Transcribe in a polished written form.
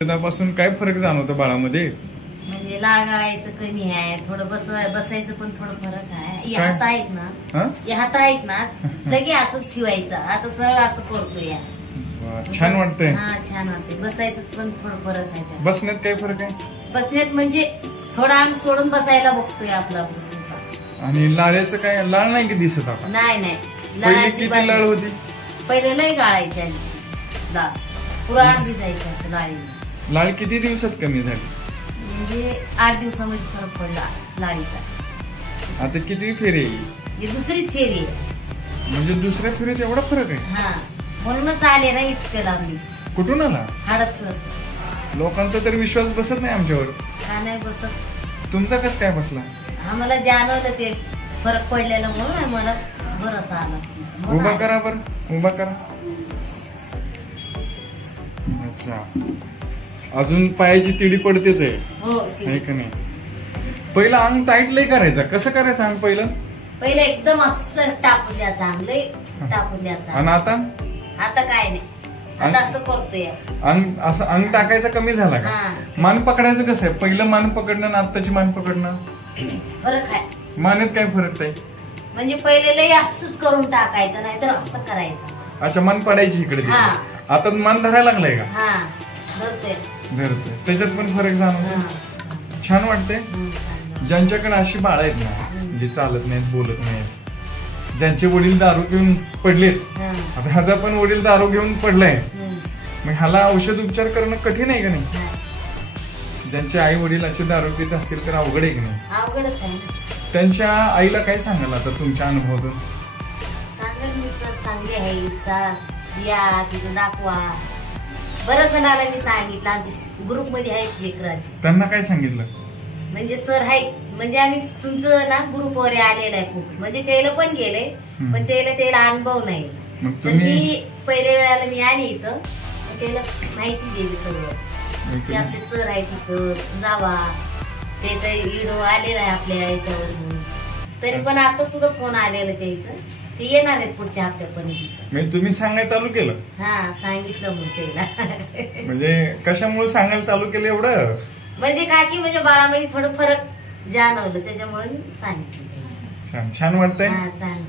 त्यापासून काय फरक जाणवतो बाळामध्ये? म्हणजे लागाळायचं कमी आहे, थोडं बसायचं पण थोडं फरक आहे. या हात आहेत ना, या हात आहेत ना, लगे असंच ठेवायचं. आता सरळ असं करतो या. छान वाटतंय. हा छान वाटतंय. बसायचं पण थोडं फरक आहे. बसण्यात काय फरक आहे? बसण्यात म्हणजे थोडं अंग सोडून बसायला बघतोय आपला. आणि लाळ्याचं काय? लाळ नाही की दिसत आता? नाही पहिली किती लाळ होती? पहिले लय गाळायची लाळ, पुरा अंग दिसायचं असं लाळीने. लाळ किती दिवसात कमी झाली? म्हणजे 8 दिवसामध्ये फरक पडला लाळीचा. आता किती फेरी आहे? ही दुसरीच फेरी आहे. म्हणजे दुसऱ्या फेरीत एवढा फरक आहे? हा, म्हणूनच आले ना इतकं लांबी. कुठून आला? हडपसर. लोकांचा तर विश्वास बसत नाही आमच्यावर. का नाही बसत? तुमचा कस काय बसला? आम्हाला जाणवलं ते फरक पडलेला म्हणून मला भरोसा आला. उभा करा बर, उभा करा. अच्छा, अजून पायाची तिडी पडतेच आहे. हो का नाही? पहिलं अंग टाईट लय करायचं. कसं करायचं अंग पहिलं? पहिलं एकदम असं टाकून द्यायचं, अंग लय टाकून द्यायचं. आणि आता? आता काय नाही, आता असं करतोय. अंग असं अंग टाकायचं कमी झाला का? मान पकडायचं कसं आहे? पहिलं मान पकडणं आणि आत्ताची मान पकडणं फरक आहे. मानेत काय फरक आहे? म्हणजे पहिले लय असंच करून टाकायचं, नाही तर असं करायचं. अच्छा, मान पडायची इकडे. आता मान धरायला लागलाय का? हा, धरतोय. त्याच्यात पण फरक जाणवतो. छान वाटते. ज्यांच्याकडे अशी बाळ आहेत ना, जे चालत नाहीत, बोलत नाहीत, ज्यांचे वडील दारू घेऊन पडलेत, आता ह्याचा पण वडील दारू घेऊन पडलाय, मग ह्याला औषध उपचार करणं कठीण आहे का नाही? ज्यांचे आई वडील असे दारू पित असतील तर अवघड आहे की नाही? अवघडच आहे. त्यांच्या आईला काय सांगाल आता तुमच्या अनुभवातून? सांगाल मी सर चांगली आहे, या तिथं दाखवा. बरं जणाला मी सांगितलं, आमच्या ग्रुप मध्ये आहेत लेकराची. त्यांना काय सांगितलं? म्हणजे सर आहे, म्हणजे आम्ही तुमचं ना ग्रुपवर आलेलं आहे खूप. म्हणजे त्याला पण गेलंय, पण त्याला अनुभव नाही. तर मी पहिल्या वेळेला मी आली इथं, त्याला माहिती दिली सगळं की आपले सर आहे तिथं, जावा. त्याचा व्हिडिओ आलेला आहे आपल्या याच्यावर. तरी पण आता सुद्धा फोन आलेला त्याचं, ते येणार आहेत पुढच्या हप्त्यापर्यंत. म्हणजे तुम्ही सांगायला चालू केलं? हा, सांगितलं मग त्याला. म्हणजे कशामुळे सांगायला चालू केलं एवढं? म्हणजे काय की म्हणजे बाळामध्ये थोडं फरक जाणवलं, त्याच्यामुळे सांगितलं. छान वाटतंय. हा, छान.